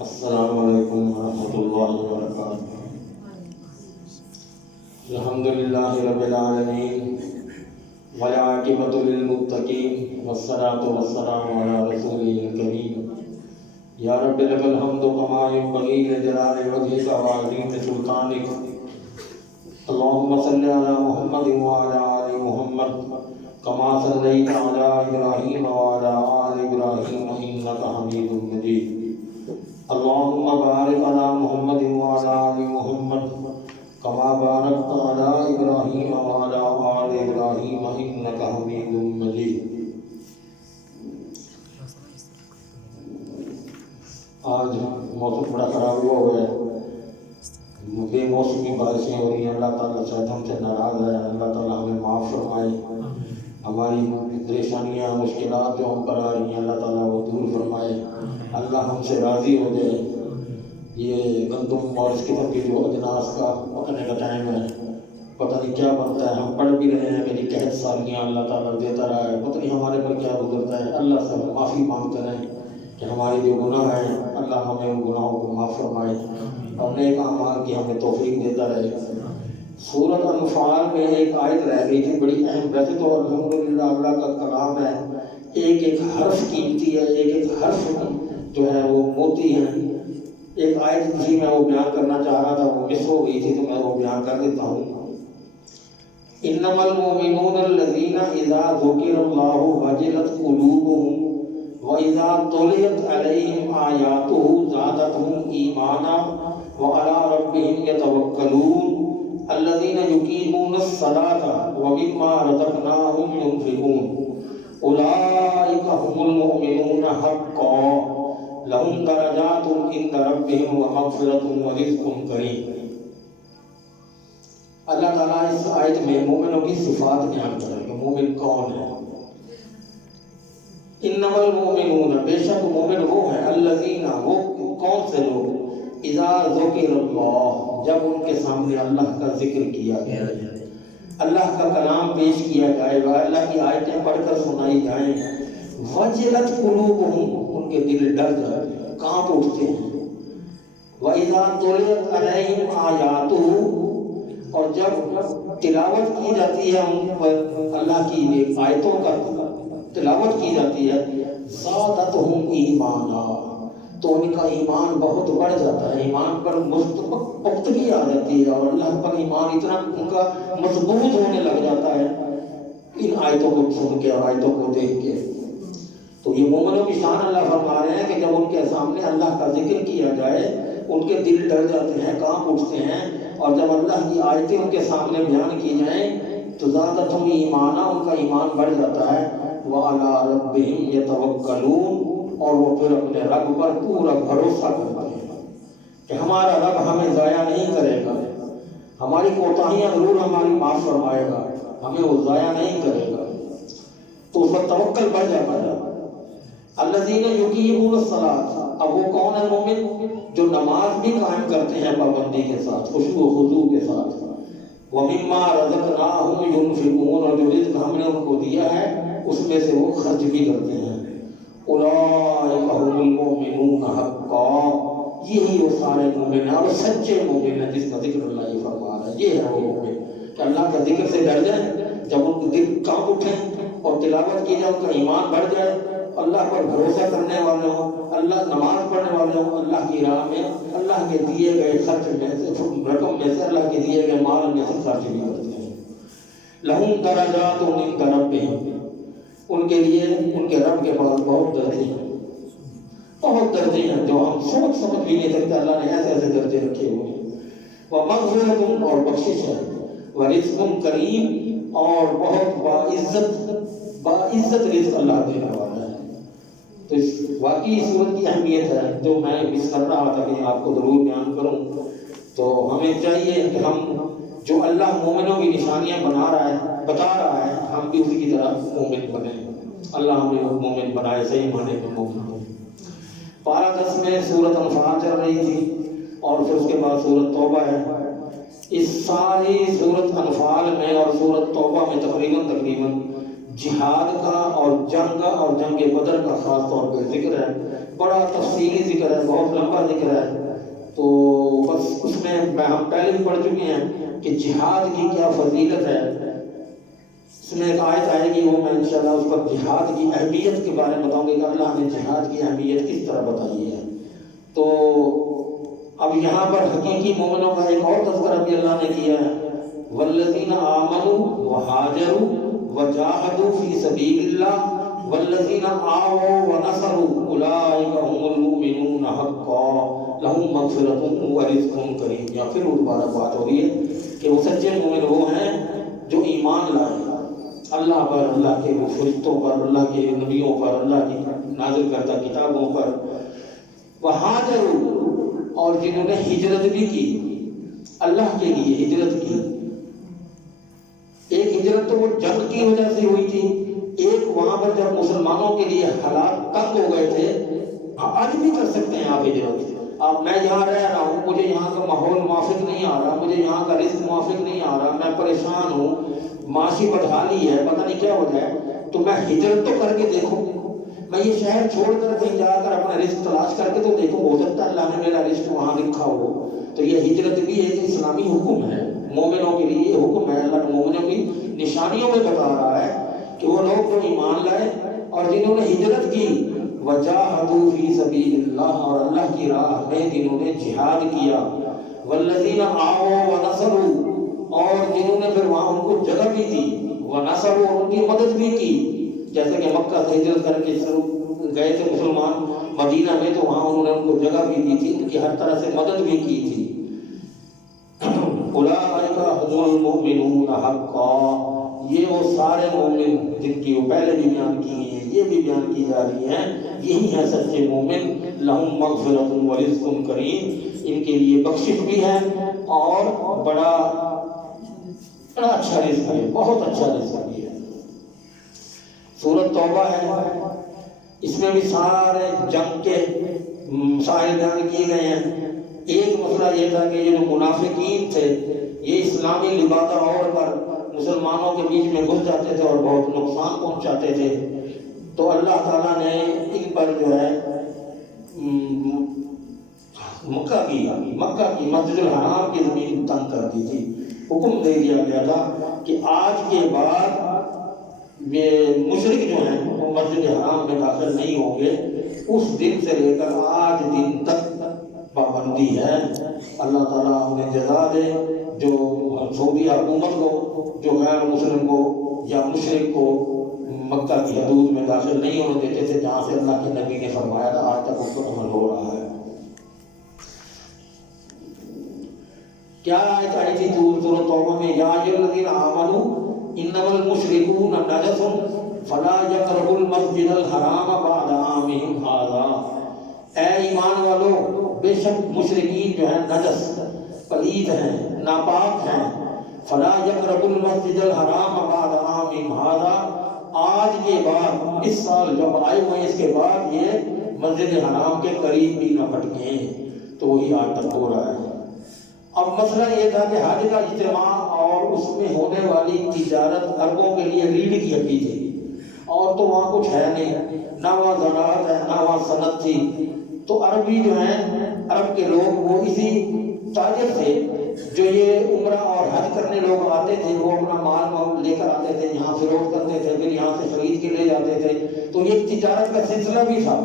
السلام علیکم ورحمۃ اللہ وبرکاتہ۔ الحمدللہ رب العالمین والعاقبۃ للمتقین والصلاة والسلام علی رسولہ الکریم۔ یا رب لک الحمد کما ینبغی لجلال وجہک وعظیم سلطانک۔ اللہم صل علی محمد وعلی آل محمد کما صلیت علی ابراہیم وعلی آل ابراہیم انک حمید مجید۔ اللہم بارک علی محمد وعلی آل محمد کما بارکت علی ابراہیم وعلی آل ابراہیم انک حمید مجید۔ آج موسم بڑا خراب ہوا ہے، بے موسمی بارشیں ہو رہی ہیں۔ اللہ تعالیٰ شاید ہم سے ناراض ہے، اللہ تعالیٰ ہمیں معاف فرمائے۔ ہماری پریشانیاں مشکلات جو ہم پر آ رہی ہیں اللہ تعالیٰ وہ دور فرمائے، اللہ ہم سے راضی ہو جائے۔ یہ گندم اور اس قسم کی جو اجناس کا پکنے کا ٹائم ہے، پتہ نہیں کیا بنتا ہے۔ ہم پڑھ بھی رہے ہیں میری قحط سالیاں اللہ تعالیٰ دیتا رہا ہے، پتہ نہیں ہمارے پر کیا گزرتا ہے۔ اللہ سے معافی مانگتے رہیں کہ ہمارے جو گناہ ہیں اللہ ہمیں ان گناہوں کو معاف فرمائے اور نیک اعمال کی ہمیں توفیق دیتا رہے۔ سورۃ انفال میں ایک آیت رہ گئی تھی بڑی اہم۔ ویسے تو الحمدللہ اللہ کا کلام ہے، ایک ایک حرف قیمتی ہے، ایک ایک حرف جو ہے وہ موتی ہے۔ ایک آیت تھی میں وہ بیان کرنا چاہ رہا تھا، وہ مس ہو گئی تھی تو میں وہ بیان کر دیتا ہوں۔ انما المؤمنون الذین اذا ذکر اللہ وجلت قلوبهم وَإِذَا تُلِيَتْ عَلَيْهِمْ آيَاتُهُ زَادَتْهُمْ إِيمَانًا وَعَلَىٰ رَبِّهِمْ يَتَوَكَّلُونَ الَّذِينَ يُقِيمُونَ الصَّلَاةَ وَمِمَّا رَزَقْنَاهُمْ يُنْفِقُونَ أُولَٰئِكَ هُمُ الْمُؤْمِنُونَ حَقًّا لَهُمْ دَرَجَاتٌ عِندَ رَبِّهِمْ وَمَغْفِرَةٌ وَرِزْقٌ كَرِيمٌ۔ اللہ تعالیٰ اس آیت میں مومنوں کی صفات بیان کرے کہ مومن کون ہے۔ انما المؤمنون، بے شک مومن وہ ہیں، الذین، وہ کون سے لوگ، اذا ذکر اللہ، جب ان کے سامنے اللہ کا ذکر کیا گیا جائے، اللہ کا کلام پیش کیا جائے گا، اللہ کی آیتیں پڑھ کر سنائی جائیں، وجلت قلوبہم، ان کے دل ڈر جاتے ہیں، کانپ اٹھتے ہیں، وَإِذَا تُلِيَتْ عَلَيْهِمْ آیَاتُهُ، اور جب تلاوت کی جاتی ہے ان پر اللہ کی آیتوں کا تلاوت کی جاتی ہے، زادتہم ایمانا، تو ان کا ایمان بہت بڑھ جاتا ہے، ایمان پر پختگی آ جاتی ہے اور اللہ پر ایمان اتنا ان کا مضبوط ہونے لگ جاتا ہے ان آیتوں کو سن کے اور آیتوں کو دیکھ کے۔ تو یہ مومنوں کی شان اللہ فرما رہے ہیں کہ جب ان کے سامنے اللہ کا ذکر کیا جائے ان کے دل ڈر جاتے ہیں، کانپ اٹھتے ہیں، اور جب اللہ کی آیتیں ان کے سامنے بیان کی جائیں تو زادتہم ایمانا، ان کا ایمان بڑھ جاتا ہے، وَعَلَىٰ رَبِّهِمْ يَتَوَكَّلُونَ، اور وہ پھر اپنے رب پر پورا بھروسہ کرتے ہیں کہ ہمارا رب ہمیں ضائع نہیں کرے گا، ہماری کوتاہیاں ضرور ہماری معاف فرمائے گا، ہمیں وہ ضائع نہیں کرے گا، تو اس پر توکل بڑھ جاتا ہے۔ الذین یقیمون الصلاۃ، اب وہ کون ہے مومن، جو نماز بھی قائم کرتے ہیں پابندی کے ساتھ، خشوع و خضوع کے ساتھ، وَمِمَّا رَزَقْنَاهُمْ يُنْفِقُونَ، اور جو رزق ہم نے ان کو دیا ہے اس میں سے وہ خرچ بھی کرتے ہیں۔ اولئک هم المؤمنون حقا، یہی وہ سارے مومن ہیں اور سچے مومن ہیں جس کا ذکر اللہ یہ فرما رہا ہے۔ یہ ہے وہ مومن کہ اللہ کا ذکر سے ڈر جائیں، جب ان کے دل کانپ اٹھیں اور تلاوت کی جائے ان کا ایمان بڑھ جائے، اللہ پر بھروسہ کرنے والے ہوں، اللہ نماز پڑھنے والے ہوں، اللہ کی راہ میں اللہ کے دیے گئے خرچ میں سے، رقم میں سے، اللہ کے دیے گئے مال میں سے خرچ بھی کرتے ہیں۔ لہم درجات عند ربہم، ان کے لیے ان کے رب کے پاس بہت درجے ہیں، بہت درجے ہیں جو ہم سمجھ بھی نہیں سکتے، اللہ نے ایسے ایسے درجے رکھے ہوئے ہیں۔ وَمَغْفِرَةٌ، اور بخشش ہے، وَرِزْقٌ کریم، اور بہت باعزت رزق اللہ دینے والا ہے۔ تو اس واقعی صورت کی اہمیت ہے جو میں مس کر رہا تھا کہ آپ کو ضرور بیان کروں۔ تو ہمیں چاہیے کہ ہم جو اللہ مومنوں کی نشانیاں بتا رہا ہے ہم بھی اسی کی طرح مومن بنیں، اللہ ہمیں مومن بنائے، صحیح معنی میں مومن بنائے۔ پارہ 10 میں سورۃ انفال چل رہی تھی اور پھر اس کے بعد سورۃ توبہ ہے۔ اس ساری سورۃ انفال میں اور سورۃ توبہ میں تقریباً جہاد کا اور جنگ بدر کا خاص طور پہ ذکر ہے۔ بڑا تفصیلی ذکر ہے، بہت لمبا ذکر ہے، تو بس اس میں ہم پہلے بھی پڑھ چکے ہیں کہ جہاد کی کیا فضیلت ہے۔ اس میں ایک آیت آئے گی، وہ میں انشاءاللہ اس پر جہاد کی اہمیت کے بارے میں بتاؤں گا کہ اللہ نے جہاد کی اہمیت کس طرح بتائی ہے۔ تو اب یہاں پر حقیقی مومنوں کا ایک اور تذکرہ بھی اللہ نے کیا ہے، والذین آمنوا وہاجروا وجاہدوا فی سبیل اللہ والذین آووا ونصروا اولئک هم المؤمنون حقا لهم مغفرۃ ورزق کریم۔ یا پھر دوبارہ بات ہو رہی ہے کہ وہ سچے مومن وہ ہیں جو ایمان لائے اللہ پر، اللہ کے فرشتوں پر، اللہ کے نبیوں پر، اللہ کی نازل کردہ کتابوں پر، وہاجروا اور جنہوں نے ہجرت بھی کی، اللہ کے لیے ہجرت کی۔ ایک ہجرت تو وہ جنگ کی وجہ سے ہوئی تھی، ایک وہاں پر جب مسلمانوں کے لیے حالات تنگ ہو گئے تھے۔ آج بھی کر سکتے ہیں آپ ہجرت، اب میں یہاں رہ رہا ہوں، مجھے یہاں کا ماحول موافق نہیں آ رہا، مجھے یہاں کا رزق موافق نہیں آ رہا، میں پریشان ہوں، معاشی بدحالی ہے، پتہ نہیں کیا وجہ ہے، تو میں ہجرت تو کر کے دیکھوں، میں یہ شہر چھوڑ کر کہیں جا کر اپنا رزق تلاش کر کے تو دیکھوں، ہو سکتا ہے اللہ نے میرا رزق وہاں لکھا ہو۔ تو یہ ہجرت بھی ایک اسلامی حکم ہے، مومنوں کے لیے یہ حکم ہے۔ اللہ نے مومنوں کی نشانیوں میں بتا رہا ہے کہ وہ لوگ جو ایمان لائے اور جنہوں نے ہجرت کی، وجاہدوا فی سبیل اللہ اور اللہ کی راہ میں جنہوں نے جہاد کیا، والذین آووا ونصروا اور جنہوں نے پھر وہاں ان کو جگہ بھی دی، ونصروا اور ان کی مدد بھی کی، جیسے کہ مکہ سے ہجرت کر کے گئے تھے مسلمان مدینہ میں، تو وہاں انہوں نے ان کو جگہ بھی دی تھی، ان کی ہر طرح سے مدد بھی کی تھی۔ اولئک هم المؤمنون حقا، یہ وہ سارے مومن جن کی وہ پہلے بھی بیان کی ہیں، یہ بھی بیان کی جا رہی ہیں، یہی ہیں سچے مومن۔ لہم مغفرۃ ورزق کریم، ان کے لیے بخشش بھی ہے اور بڑا اچھا رزق ہے، بہت اچھا رزق بھی ہے۔ سورۃ توبہ ہے، اس میں بھی سارے جنگ کے مسائل بیان کیے گئے ہیں۔ ایک مسئلہ یہ تھا کہ یہ جو منافقین تھے، یہ اسلامی لبادہ اوڑھ کر مسلمانوں کے بیچ میں گھس جاتے تھے اور بہت نقصان پہنچاتے تھے، تو اللہ تعالیٰ نے ان پر جو ہے مکہ کی مسجد الحرام کی زمین تنگ کر دی تھی۔ حکم دے دیا گیا تھا کہ آج کے بعد یہ مشرک جو ہیں وہ مسجد حرام میں داخل نہیں ہوں گے۔ اس دن سے لے کر آج دن تک پابندی ہے۔ اللہ تعالیٰ انہیں جزا دے جو سعودی حکومت کو، جو غیر مسلم کو یا مشرک کو مکہ کی حدود میں داخل نہیں ہونے دیتے تھے، جہاں سے اللہ کے نبی نے فرمایا تھا، آج تک اس پر عمل ہو رہا ہے۔ کیا آیت آئی تھی سورۃ توبہ میں؟ یا ایھا الذین آمنوا انما المشرکون نجس فلا یقربوا المسجد الحرام بعد عامہم ھذا، اے ایمان والو، بے شک مشرکین جو ہیں نجس، پلید ہیں، ناپاک ہیں، فلا یقربوا المسجد الحرام بعد عامہم ھذا، آج کے بعد، اس سال جب آئے ہوئے اس کے بعد یہ مسجد حرام کے قریب بھی نہ پھٹکیں۔ تو وہی آج تک ہو رہا ہے۔ اب مسئلہ یہ تھا کہ حج کا اجتماع اور اس میں ہونے والی تجارت عربوں کے لیے ریڑھ کی ہڈی تھی، اور تو وہاں کچھ ہے نہیں، نہ وہاں زراعت ہے، نہ وہاں صنعت تھی، تو عربی جو ہیں، عرب کے لوگ وہ اسی تاجر سے جو یہ عمرہ اور حج کرنے لوگ آتے تھے، وہ اپنا مال لے کر آتے تھے، یہاں فروخت کرتے تھے، پھر یہاں سے خرید کے لے جاتے تھے، تو یہ تجارت کا سلسلہ بھی تھا،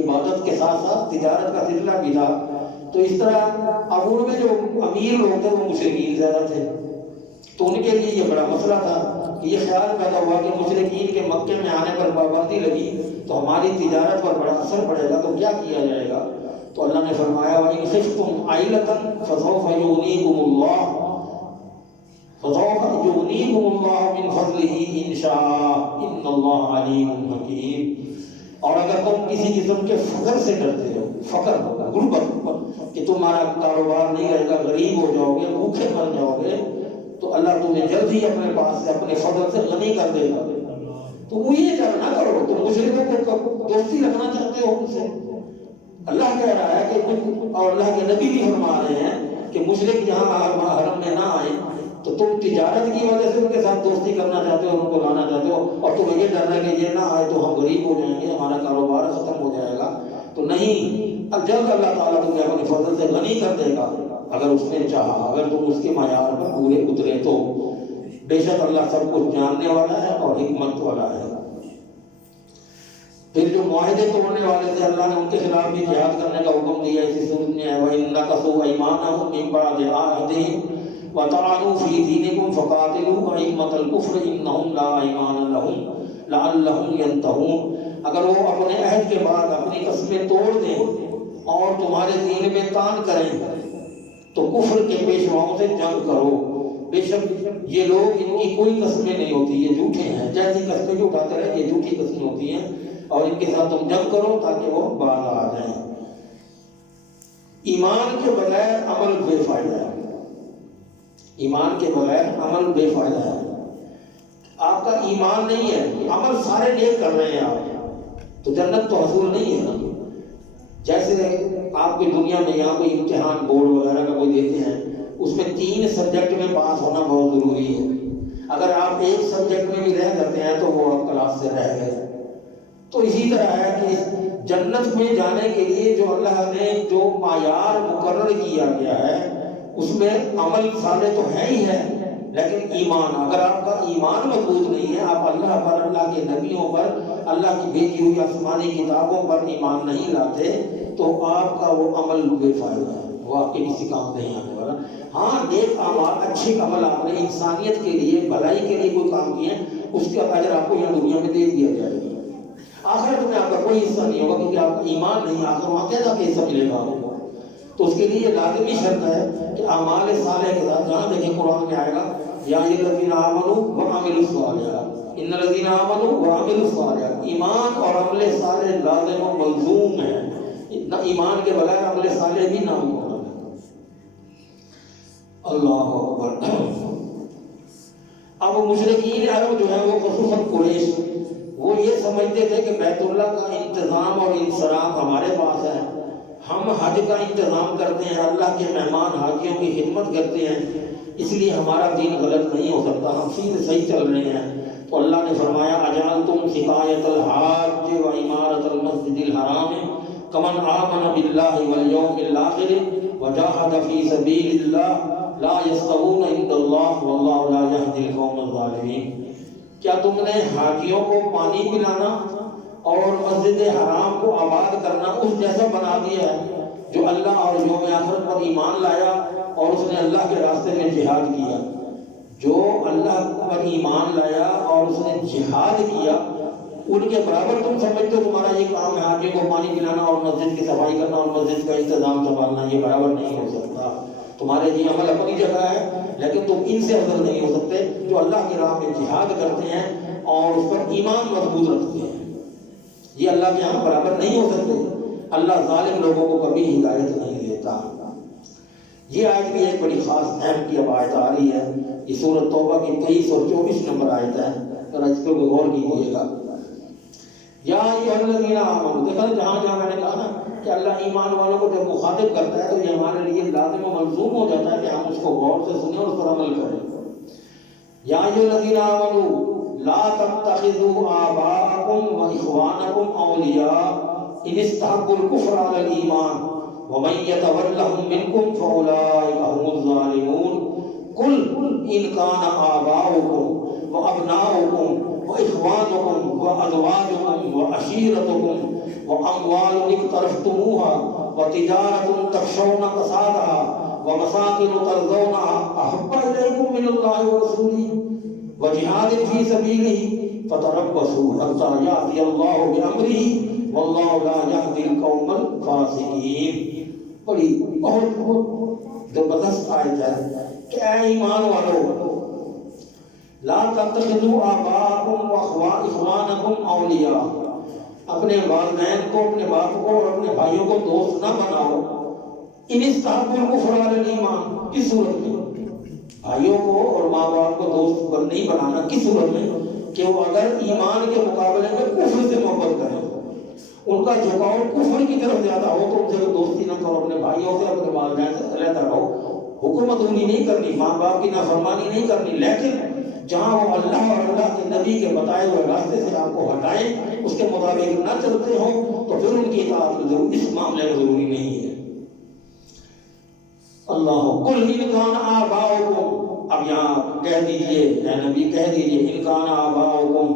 عبادت کے ساتھ ساتھ تجارت کا سلسلہ بھی تھا۔ تو اس طرح اب ان میں جو امیر لوگ تھے وہ مشرکین زیادہ تھے، تو ان کے لیے یہ بڑا مسئلہ تھا کہ یہ خیال پیدا ہوا کہ مشرکین کے مکے میں آنے پر پابندی لگی تو ہماری تجارت پر بڑا اثر پڑے گا، تو کیا کیا جائے گا؟ تو اللہ نے فرمایا وَإِنْ خِفْتُمْ عَيْلَةً فَسَوْفَ يُغْنِيكُمُ اللَّهُ مِنْ فَضْلِهِ إِنْ شَاءَ إِنَّ اللَّهَ عَلِيمٌ حَكِيمٌ۔ اور اگر تم کسی قسم کے فقر سے ڈرتے ہو، فقر غربت، کہ تمہارا کاروبار نہیں رہے گا، غریب ہو جاؤ گے، بھوکے مر جاؤ گے، تو اللہ تمہیں جلد ہی اپنے پاس سے اپنے فضل سے غنی کر دے گا۔ تو وہ یہ نہ کرو، تم مشرکوں کو دوستی رکھنا چاہتے ہو ان سے، اللہ کہہ رہا ہے کہ اور اللہ کے نبی بھی فرما رہے ہیں کہ مشرک یہاں حرم میں نہ آئے، تو تم تجارت کی وجہ سے ان کے ساتھ دوستی کرنا چاہتے ہو، ان کو لانا چاہتے ہو، اور تمہیں یہ ڈرنا ہے کہ یہ نہ آئے تو ہم غریب ہو جائیں گے، ہمارا کاروبار ختم ہو جائے گا، تو نہیں، اب جلد اللہ تعالیٰ تمہیں اپنے فضل سے غنی کر دے گا اگر اس نے چاہا، اگر تم اس کے معیار پر پورے اترے تو۔ بے شک اللہ سب کچھ جاننے والا ہے اور حکمت والا ہے۔ پھر جو معاہدے توڑنے والے تھے اللہ نے ان کے خلاف بھی جہاد کرنے کا حکم دیا، اسی صورت میں ہے وَإِن نَكَثُوا أَيْمَانَهُم مِّن بَعْدِ عَهْدِهِمْ وَطَعَنُوا فِي دِينِكُمْ فَقَاتِلُوا أَئِمَّةَ الْكُفْرِ إِنَّهُمْ لَا أَيْمَانَ لَهُمْ لَعَلَّهُمْ يَنْتَهُونَ۔ اگر وہ اپنے عہد کے بعد اپنی قسمیں توڑ دیں اور تمہارے دین میں طعن کریں تو کفر کے پیشواؤں سے جنگ کرو، بے شک یہ لوگ ان کی کوئی قسمیں نہیں ہوتی، یہ جھوٹے ہیں، جیسی قسمیں جو اٹھاتے رہے یہ جھوٹی قسمیں ہوتی ہیں، اور ان کے ساتھ تم جنگ کرو تاکہ وہ باز آ جائیں۔ ایمان کے بغیر عمل بے فائدہ ہے، ایمان کے بغیر عمل بے فائدہ ہے۔ آپ کا ایمان نہیں ہے، عمل سارے نیک کر رہے ہیں آپ، تو جنت تو حصول نہیں ہے نا۔ جیسے آپ کی دنیا میں یہاں کوئی امتحان بورڈ وغیرہ کا کوئی دیتے ہیں، اس میں 3 سبجیکٹ میں پاس ہونا بہت ضروری ہے، اگر آپ ایک سبجیکٹ میں بھی رہ جاتے ہیں تو وہ آپ کلاس سے رہ گئے۔ تو اسی طرح ہے کہ جنت میں جانے کے لیے جو اللہ نے جو معیار مقرر کیا گیا ہے اس میں عمل صالح تو ہے ہی ہے، لیکن ایمان، اگر آپ کا ایمان مضبوط نہیں ہے، آپ اللہ پر، اللہ کے نبیوں پر، اللہ کی بھیجی ہوئی آسمانی کتابوں پر ایمان نہیں لاتے تو آپ کا وہ عمل بے فائدہ ہے، وہ آپ کے کسی کام نہیں آنے والا۔ ہاں نیک اعمال، اچھے عمل آپ نے انسانیت کے لیے، بھلائی کے لیے کوئی کام کیے ہیں، اس کا اجر آپ کو یہاں دنیا میں دے دیا جائے گا، آخرت میں آپ کا کوئی حصہ نہیں ہوگا کیونکہ آپ کا ایمان نہیں، آخر وہاں کیسا کہ حصہ ملے گا آپ کو۔ تو اس کے لیے یہ لازمی شرط ہے کہ اعمال صالح کے ساتھ، جہاں دیکھیں قرآن میں آئے گا یا الذین آمنوا وعملوا الصالحات، ان الذین آمنوا وعملوا الصالحات، ایمان اور عمل صالح لازم و ملزوم ہے، اتنا ایمان کے بغیر عمل صالح بھی نہ ہوگا۔ اللہ اکبر۔ اب مشرکین عرب جو ہے وہ خصوصاً قریش، وہ یہ سمجھتے تھے کہ بیت اللہ کا انتظام اور انصراف ہمارے پاس ہے، ہم حج کا انتظام کرتے ہیں، اللہ کے مہمان حاجیوں کی خدمت کرتے ہیں، اس لیے ہمارا دین غلط نہیں ہو سکتا، ہم سیدھے صحیح چل رہے ہیں۔ تو اللہ نے فرمایا اجعلتم سقایۃ الحاج و عمارۃ المسجد الحرام کمن آمن باللہ والیوم الآخر وجاہد فی سبیل اللہ لا یستوون عند اللہ واللہ لا یہدی القوم الظالمین۔ کیا تم نے حاجیوں کو پانی پلانا اور مسجد حرام کو آباد کرنا اس جیسا بنا دیا ہے جو اللہ اور یوم آخرت پر ایمان لایا اور اس نے اللہ کے راستے میں جہاد کیا؟ جو اللہ پر ایمان لایا اور اس نے جہاد کیا ان کے برابر تم سمجھتے ہو تمہارا یہ کام ہے حاجیوں کو پانی پلانا اور مسجد کی صفائی کرنا اور مسجد کا انتظام سنبھالنا؟ یہ برابر نہیں ہو سکتا۔ تمہارے یہ عمل اپنی جگہ ہے لیکن تم ان سے افضل نہیں ہو سکتے جو اللہ کی راہ میں جہاد کرتے ہیں اور اس پر ایمان مضبوط رکھتے ہیں، یہ اللہ کے یہاں برابر نہیں ہو سکتے۔ اللہ ظالم لوگوں کو کبھی ہدایت نہیں دیتا۔ یہ آیت بھی ایک بڑی خاص اہم کی اب آیت آ رہی ہے، یہ سورۃ توبہ کی 23 اور 24 نمبر آیت ہے، ذرا اس پہ غور کیجیے گا۔ یا ایھا الذین آمنوا، دیکھا جہاں جہاں میں نے کہا نا کہ اللہ ایمان والوں کو جب مخاطب کرتا ہے تو یہ ہمارے لیے لازم و ملزوم ہو جاتا ہے کہ ہم اس کو غور سے سنیں اور اس پر عمل کریں۔ یا ایھا الذین آمنوا لا تتخذوا آباءکم واخوانکم اولیاء ان استحبوا الکفر علی الایمان ومن یتولہم منکم فاولئک هم الظالمون۔ قل ان کان آباؤکم وابناؤکم وإخوانكم وأزواجكم وعشيرتكم وأموال اقترفتموها وتجارة تخشون كسادها ومساكن ترضونها أحب إليكم من الله ورسوله وجهاد في سبيله فتربصوا حتى يأتي الله بأمره والله لا يهدي القوم الفاسقين۔ بڑی بہت زبردست آیت ہے کہ اے ایمان والو، لا تتخذوا آباءکم واخوانکم اولیاء، اپنے والدین کو، اپنے باپ کو اور اپنے بھائیوں کو دوست نہ بناؤ۔ ان استحبوا الکفر علی الایمان، کس صورت میں؟ بھائیوں کو اور ماں باپ کو دوست نہیں بنانا کس صورت میں؟ کہ وہ اگر ایمان کے مقابلے میں کفر سے محبت کریں، ان کا جھکاؤ کفر کی طرف زیادہ ہو تو ان سے دوستی نہ کرو، اپنے بھائیوں سے، اپنے والدین سے علیحدہ رہو، حکومت انہی نہیں کرنی، ماں باپ کی نافرمانی نہیں کرنی، لیکن جہاں وہ اللہ اور اللہ کے نبی کے بتائے ہوئے راستے سے آپ کو ہٹائیں، اس کے مطابق نہ چلتے ہوں تو پھر ان کی اطاعت ضرور اس معاملے میں ضروری نہیں ہے۔ اللہ قل ان کان آباؤکم، اب یہاں کہہ دیجئے اے نبی کہہ دیجئے ان کان آباؤکم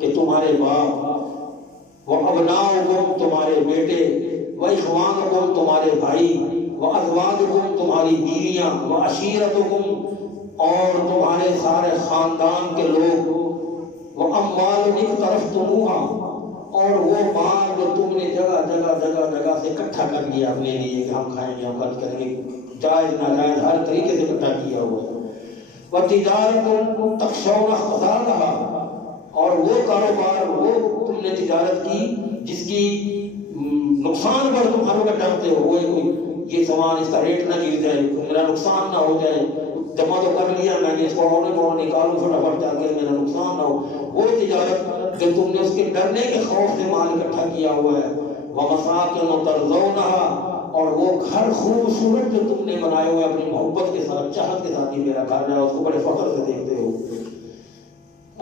کہ تمہارے باپ، و ابناؤکم تمہارے بیٹے، و اخوانکم تمہارے بھائی، و ازواجکم تمہاری بیویاں، و عشیرتکم اور تمہارے سارے خاندان کے لوگ، و اموال اقترفتموہا اور وہ مال جو تم نے جگہ جگہ سے اکٹھا کر لیا اپنے لیے کہ ہم کھائیں گے ہم خرچ کریں گے، جائز ناجائز ہر طریقے سے اکٹھا کیا ہوا ہے، وَتِجَارَةٌ تَخْشَوْنَ خَسَادَهَا اور وہ کاروبار وہ تم نے تجارت کی جس کی نقصان پر تم ہر وقت ڈرتے ہو، وہ کوئی یہ سامان اس کا ریٹ نہ گر جائے، میرا نقصان نہ ہو جائے، جمع تو کر لیا میں نے اس کو اور نکالوں فٹافٹ جا کے میرا نقصان نہ ہو، وہ تجارت جو تم نے اس کے ڈرنے کے خوف سے مال اکٹھا کیا ہوا ہے، وَمَسَاكِنُ تَرْضَوْنَهَا اور وہ گھر خوبصورت جو تم نے بنائے ہوئے اپنی محبت کے ساتھ چاہت کے ساتھ ہی میرا گھر ہے اس کو بڑے فخر سے دیکھتے ہو،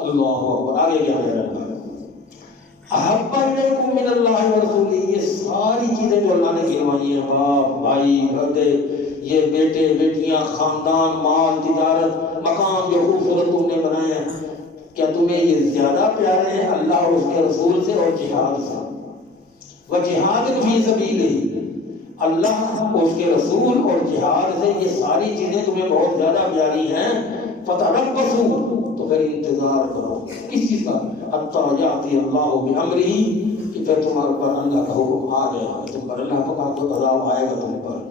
اللہ اکبر، آگے کیا کہہ رہا ہے احب الیکم من اللہ ورسولہ، یہ ساری چیزیں جو اللہ نے گنوائی ہیں، باپ بھائی گھردے یہ بیٹے بیٹیاں خاندان مال تجارت مکان جو خوبصورت تم نے بنائے ہیں، کیا تمہیں یہ زیادہ پیارے ہیں اللہ اور اس کے رسول سے اور جہاد سے؟ وجہاد فی سبیلہ، اللہ اور اس کے رسول اور جہاد سے یہ ساری چیزیں تمہیں بہت زیادہ پیاری ہیں، فتربصوا تو پھر انتظار کرو کس چیز کا، حتی یاتی اللہ بامرہ کہ پھر تمہارے پر اللہ کا حکم آ جائے گا، تم پر اللہ کا عذاب آئے گا تم پر،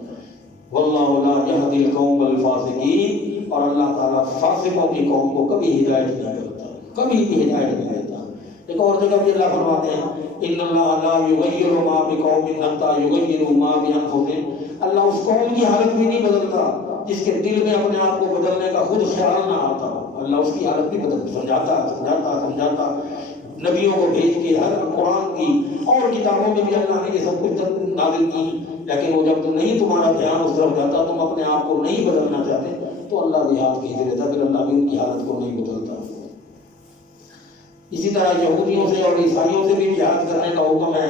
واللہ لا یہدی القوم الفاسقین اور اللہ تعالیٰ فاسقوں کی قوم کو کبھی ہدایت نہیں کرتا، کبھی بھی ہدایت نہیں دیتا۔ ایک اور جگہ بھی اللہ فرماتے ہیں ان اللہ لا یغیر ما بقوم حتی یغیروا ما بانفسہم، اللہ اس قوم کی حالت بھی نہیں بدلتا جس کے دل میں اپنے آپ کو بدلنے کا خود خیال نہ آتا، اللہ اس کی حالت بھی بدل سمجھاتا نبیوں کو بھیج کے ہر قرآن کی اور کتابوں میں بھی اللہ نے یہ سب کچھ نازل کی، لیکن وہ جب نہیں تمہارا دھیان اس طرف جاتا تم اپنے آپ کو نہیں بدلنا چاہتے تو اللہ بھی ہاتھ کھینچ لیتا، پھر اللہ بھی ان کی حالت کو نہیں بدلتا۔ اسی طرح یہودیوں سے اور عیسائیوں سے بھی جہاد کرنے کا حکم ہے،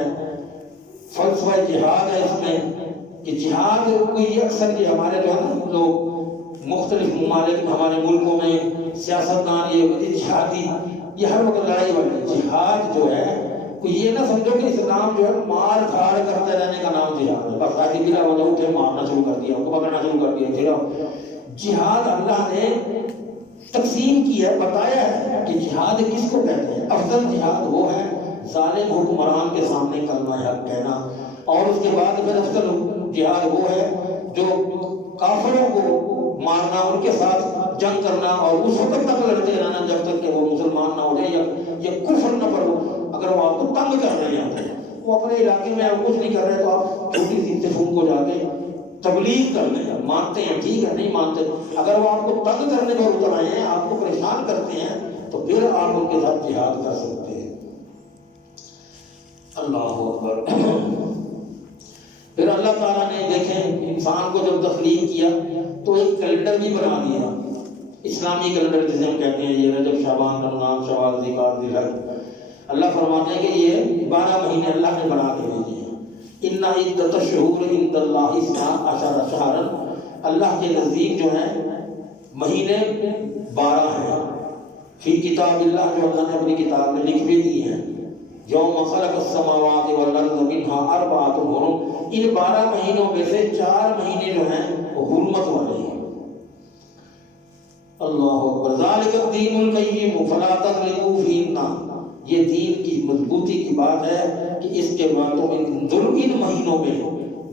فلسفہ جہاد ہے اس میں کہ جہاد کوئی اکثر یہ ہمارے جو ہے نا لوگ مختلف ممالک میں ہمارے ملکوں میں سیاستدان یہ جہادی یہ ہر وقت لڑائی والے، جہاد جو ہے کوئی یہ نہ سمجھو کہ اسلام جو ہے مار دھاڑ کرتے رہنے کا نام جہاد ہے، بس آدھی بلا وجہ اٹھے مارنا شروع کر دیا ان کو پکڑنا شروع کر دیا پھر جہاد اللہ نے تقسیم کی ہے، بتایا ہے کہ جہاد کس کو کہتے ہیں، افضل جہاد وہ ہے ظالم حکمران کے سامنے کلمہ حق کہنا، اور اس کے بعد پھر افضل جہاد وہ ہے جو کافروں کو مارنا ان کے ساتھ جنگ کرنا اور اس وقت تک لڑتے رہنا جب تک کہ وہ مسلمان نہ ہو جائے یا کفر نہ پڑھ، اگر وہ آپ کو تنگ کر رہے ہیں وہ اپنے علاقے میں آپ کچھ نہیں کر رہے تو آپ چھوٹی سی تفہیم کو جا کے تبلیغ کر لیں، مانتے ہیں ٹھیک ہے نہیں مانتے، اگر وہ آپ کو تنگ کرنے پر اتر آئے ہیں آپ کو پریشان کرتے ہیں تو پھر آپ ان کے ساتھ جہاد کر سکتے ہیں۔ اللہ اکبر۔ پھر اللہ تعالیٰ نے دیکھیں انسان کو جب تخلیق کیا تو ایک کیلنڈر بھی بنا دیا، اسلامی کیلنڈر جسے ہم کہتے ہیں، یہ رجب شعبان رمضان شوال ذوالقعدہ ذوالحج، اللہ فرماتے ہیں کہ یہ 12 مہینے اللہ نے بنا کے بھیجے ہیں، ان عدۃ الشہور عند اللہ 12 شہرا، اللہ کے نزدیک جو ہیں مہینے 12 ہیں، فی کتاب اللہ جو اللہ نے اپنی کتاب میں لکھ بھی دی ہیں، یوم خلق السماوات والارض منها 4 حرم، ان 12 مہینوں میں سے 4 مہینے جو ہیں وہ حرمت والے ہیں۔ اللہ اکبر۔ ذالک الدین القیم فلا تظلموا فیہن، یہ دین کی مضبوطی کی بات ہے کہ اس کے بعد تم ان مہینوں میں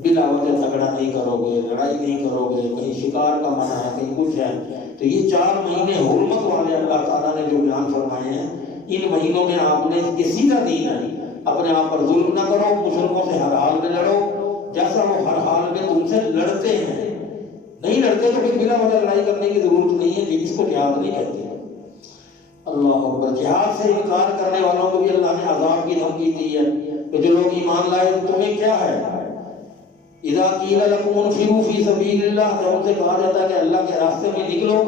بلا وجہ جھگڑا نہیں کرو گے، لڑائی نہیں کرو گے، کہیں شکار کا منع ہے کہیں کچھ ہے، تو یہ 4 مہینے حرمت والے اللہ تعالیٰ نے جو بیان فرمائے ہیں، ان مہینوں میں آپ نے یہ سیدھا دین ہے، اپنے آپ پر ظلم نہ کرو، مشرکوں سے ہر حال میں لڑو جیسا وہ ہر حال میں تم سے لڑتے ہیں، نہیں لڑتے تو پھر بلا وجہ لڑائی کرنے کی ضرورت نہیں ہے، جس کو جہاد نہیں کہتے۔ اللہ اکبر۔ جہاد سے انکار کرنے والوں کو بھی اللہ نے عذاب کی دھمکی دی ہے کہ جو لوگ ایمان لائے تمہیں کیا ہے، اذا قیل لکم انفروا فی سبیل اللہ، جب ان سے کہا جاتا ہے کہ اللہ کے راستے میں نکلو،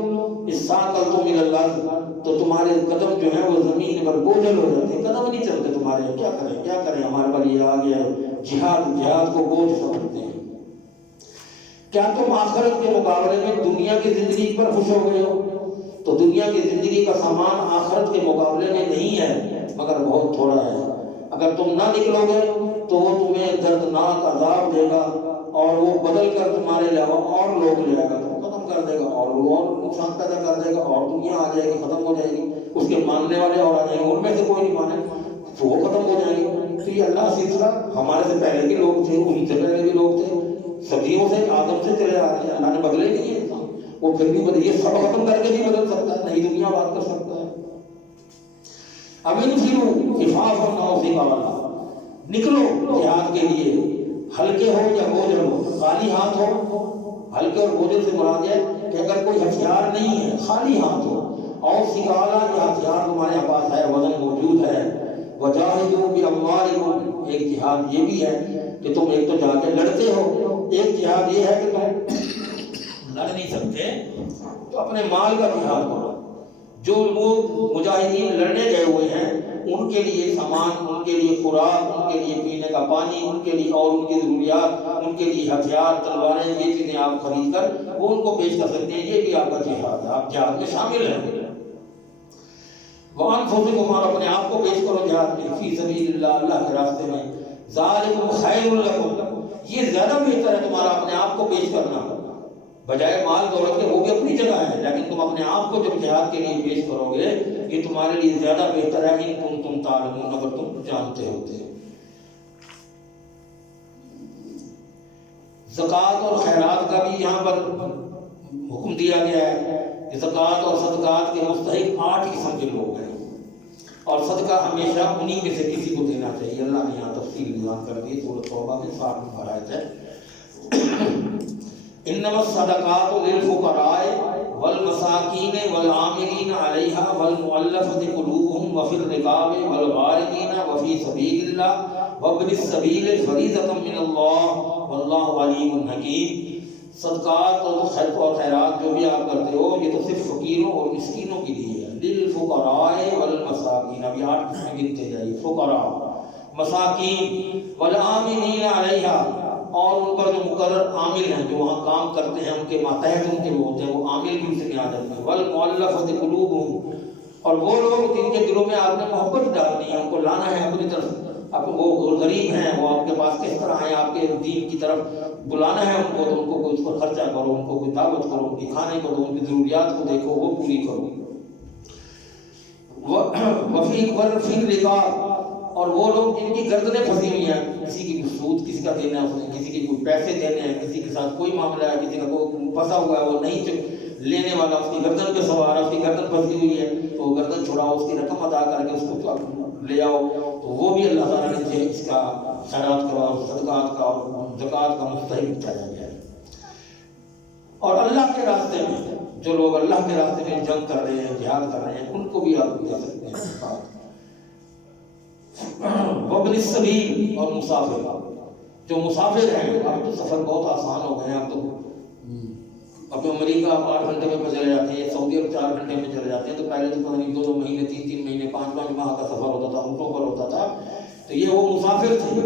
اثاقلتم الی الارض، تو تمہارے قدم جو ہیں وہ زمین پر بوجھل ہو جاتے ہیں، قدم نہیں چلتے تمہارے، کیا کریں ہمارے پر یہ آ گیا جہاد کو بوجھ سمجھتے ہیں۔ کیا تم آخرت کے مقابلے میں دنیا کی زندگی پر خوش ہو گئے ہو؟ تو دنیا کی زندگی کا سامان آخرت کے مقابلے میں نہیں ہے مگر بہت تھوڑا ہے۔ اگر تم نہ نکلو گے تو وہ تمہیں دردناک عذاب دے گا اور وہ بدل کر تمہارے علاوہ اور لوگ لے آئے گا، تو ختم کر دے گا اور وہ اور نقصان پیدا کر دے گا اور دنیا آ جائے گی، ختم ہو جائے گی، اس کے ماننے والے اور آ جائیں گے، ان میں سے کوئی نہیں مانے تو وہ ختم ہو جائیں گے۔ تو یہ اللہ سلسلہ ہمارے سے پہلے بھی لوگ تھے، ان سے پہلے بھی لوگ تھے، صدیوں سے آدم سے چلے آ رہے ہیں، اللہ نے بدلے نہیں ہے، وہ پھر بھی بدل، یہ سب ختم کر کے بھی بدل سکتا ہے، نئی دنیا بات کر سکتا ہے۔ اب انفروا خفافا او ثقالا، نکلو جہاد کے لیے، ہلکے ہو یا بوجھل ہو، خالی ہاتھ ہو، ہلکے اور بوجھل سے مراد ہے کہ اگر کوئی ہتھیار نہیں ہے خالی ہاتھ ہو، اور ثقالا یا ہتھیار تمہارے پاس ہے، وزن موجود ہے، وجاہدوا باموالکم، ایک جہاد یہ بھی ہے کہ تم ایک تو جا کے لڑتے ہو، ایک جہاد یہ ہے کہ تم لڑ نہیں سکتے تو اپنے مال کا جہاد کرو۔ جو لوگ مجاہدین لڑنے گئے ہوئے ہیں ان کے لیے سامان، ان کے لیے خوراک، ان کے لیے پینے کا پانی، ان کے لیے اور ان کی ضروریات، ان کے لیے ہتھیار، تلواریں، یہ چیزیں آپ خرید کر وہ ان کو پیش کر سکتے ہیں، یہ بھی آپ کا جہاد ہے، آپ جہاد میں شامل ہیں۔ وَأَنفُسِكُمْ، اور اپنے آپ کو پیش کرو جہاد میں، فی سبیل اللہ، اللہ کے راستے میں، ذَلِكُمْ خَيْرٌ لَكُمْ، یہ زیادہ بہتر ہے تمہارا اپنے آپ کو پیش کرنا بجائے مال دولت کے، وہ بھی اپنی جگہ ہے، لیکن تم اپنے آپ کو جب جہاد کے لیے پیش کرو گے یہ تمہارے لیے زیادہ بہتر ہے، ان کنتم تعلمون، اگر تم جانتے ہوتے۔ زکوٰۃ اور خیرات کا بھی یہاں پر حکم دیا گیا ہے کہ زکوٰۃ اور صدقات کے مستحق 8 قسم کے لوگ ہیں، اور صدقہ ہمیشہ انہی میں سے کسی کو دینا چاہیے۔ اللہ نے یہاں تفصیل بیان کر دی سورۃ توبہ میں 60 نمبر آیت ہے۔ انما الصدقات للفقراء والمساکین والعاملین علیہا والمؤلفۃ قلوبہم وفی الرقاب والغارمین وفی سبیل اللہ وابن السبیل فریضۃ من اللہ واللہ علیم حکیم۔ صدقات اور خیرات جو بھی آپ کرتے ہو یہ تو صرف فقیروں اور مسکینوں کے لیے ہے۔ للفقراء والمساکین، ابھی 8 قسمیں گنتے جائیے، فقراء، مساکین، والعاملین علیہا، اور ان پر جو مقرر عامل ہیں جو وہاں کام کرتے ہیں ان کے ماتحت ان کے وہ ہوتے ہیں، وہ عامل بھی اسے میں آ جاتے ہیں۔ والمؤلفۃ قلوبہم، اور وہ لوگ جن کے دلوں میں آپ نے محبت ڈالنی ہے، ان کو لانا ہے اپنی طرف، اب وہ غریب ہیں، وہ آپ کے پاس کس طرح آئیں، آپ کے دین کی طرف بلانا ہے ان کو، تو ان کو کوئی اس پر خرچہ کرو، ان کو کوئی دعوت کرو، ان کی کھانے کو دو، ان کی ضروریات کو دیکھو، وہ پوری کرو۔ وفی الرقاب، اور وہ لوگ جن کی گردنیں پھنسی ہوئی ہیں، کسی کی سود کسی کا دینا ہے، اس نے کسی کی کوئی پیسے دینے ہیں، کسی کے ساتھ کوئی معاملہ ہے، کسی کا کوئی پھنسا ہوا ہے، وہ نہیں لینے والا، اس کی گردن پہ سوار ہے، اس کی گردن پھنسی ہوئی ہے، تو وہ گردن چھڑاؤ، اس کی رقم ادا کر کے اس کو لے آؤ، تو وہ بھی اللہ تعالیٰ نے اس کا خیرات کا اور صدقات کا اور زکوٰۃ کا مستحق بتایا گیا ہے۔ اور اللہ کے راستے میں جو لوگ اللہ کے راستے میں جنگ کر رہے ہیں، جہاد کر رہے ہیں، ان کو بھی آپ دے سکتے ہیں زکوٰۃ۔ وابن السبیل، اور مسافر، جو مسافر ہیں، اب تو سفر بہت آسان ہو گئے ہیں، اب تو اب امریکہ 8 گھنٹے میں چلے جاتے ہیں، سعودی عرب 4 گھنٹے میں چلے جاتے ہیں، تو پہلے تو پتہ نہیں 2 مہینے 3 مہینے 5 ماہ کا سفر ہوتا تھا، اونٹوں پر ہوتا تھا، تو یہ وہ مسافر تھے،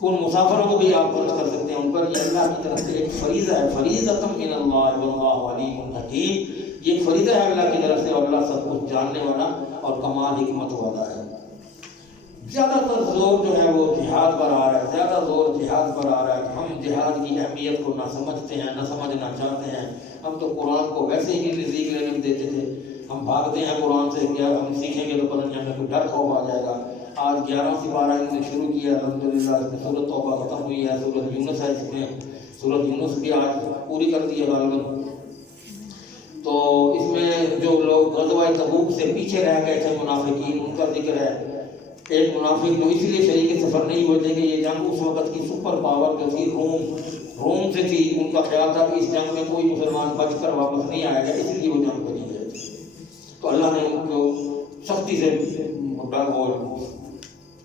ان مسافروں کو بھی آپ خرچ کر سکتے ہیں، ان پر یہ اللہ کی طرف سے ایک فریضہ ہے، فریضۃ من اللہ واللہ علیم حکیم، یہ ایک فریضہ ہے اللہ کی طرف سے، اور اللہ سب کچھ جاننے والا اور کمال حکمت والا ہے۔ زیادہ تر زور جو ہے وہ جہاد پر آ رہا ہے، زیادہ زور جہاد پر آ رہا ہے، ہم جہاد کی اہمیت کو نہ سمجھتے ہیں، نہ سمجھنا چاہتے ہیں۔ ہم تو قرآن کو ویسے ہی نزدیک لینے دیتے تھے، ہم بھاگتے ہیں قرآن سے، کیا ہم سیکھیں گے تو پتہ نہیں ہمیں کوئی ڈر خوف آ جائے گا۔ آج 11 سپارہ ہم نے شروع کیا، الحمدللہ اس میں سورۃ توبہ ختم ہوئی ہے، سورۃ یونس ہے، اس میں سورۃ یونس بھی آج پوری کر دی ہے غالباً۔ تو اس میں جو لوگ غزوہ تبوک سے پیچھے رہ گئے تھے منافقین، ان کا ذکر ہے۔ ایک منافق جو اس لیے شریک سفر نہیں ہوئے تھے کہ یہ جنگ اس وقت کی سپر پاور جو تھی روم سے تھی، ان کا خیال تھا کہ اس جنگ میں کوئی مسلمان بچ کر واپس نہیں آئے گا، اس لیے وہ جنگ کو نہیں گئے تھے، تو اللہ نے ان کو سختی سے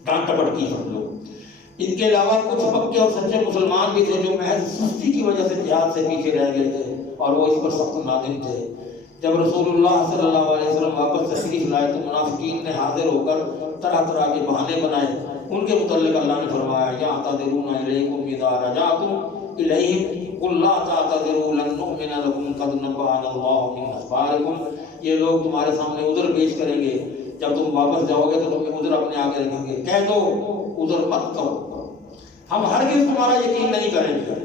ڈانٹ ٹپٹ کی سمجھو۔ ان کے علاوہ کچھ پکے اور سچے مسلمان بھی تھے جو محض سستی کی وجہ سے جہاد سے پیچھے رہ گئے تھے، اور وہ اس پر سخت نادم تھے۔ جب رسول اللہ صلی اللہ علیہ وسلم واپس تشریف لائے تو منافقین نے حاضر ہو کر طرح طرح کے بہانے بنائے. ان کے متعلق اللہ نے فرمایا یعتذرون الیکم اذا رجعتم الیہم قل لا تعتذروا لن نؤمن لکم قد نبأنا اللہ من اخبارکم. یہ لوگ تمہارے سامنے عذر پیش کریں گے، جب تم واپس جاؤ گے تو تم عذر اپنے آگے رکھیں گے. کہہ دو عذر مت کرو، ہم ہرگز تمہارا یقین نہیں کریں گے.